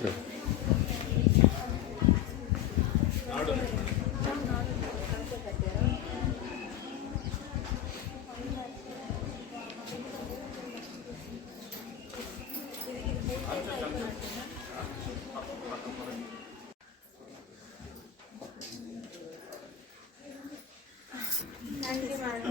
True. వెళ్ళిపోండి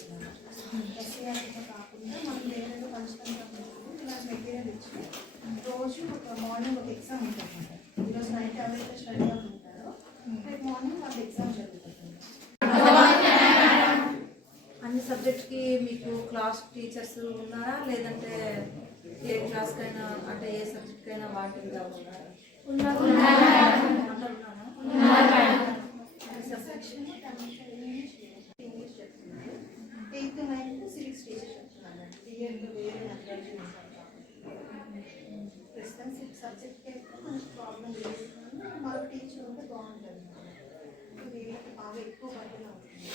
రోజు ఒక మార్నింగ్ ఒక ఎగ్జామ్ ఉంటుంది ఈరోజు నైట్ ఎవరైతే స్టడీ అవుట్ ఉంటారో రేపు మార్నింగ్ వాళ్ళకి ఎగ్జామ్ జరుగుతుంది అన్ని సబ్జెక్ట్కి మీకు క్లాస్ టీచర్స్ ఉన్నారా లేదంటే ఏ క్లాస్కైనా అంటే ఏ సబ్జెక్ట్కైనా వాటిగా ఉన్నారా ఎయిత్ నైన్త్ సివిక్స్ టీచర్ చెప్తున్నారు బిఎడ్ వేరే మెథడాలజీ మనకి టీచర్ ఉంటే బాగుంటుంది. వీళ్ళకి బాగా ఎక్కువ బట్టలు అవుతుంది.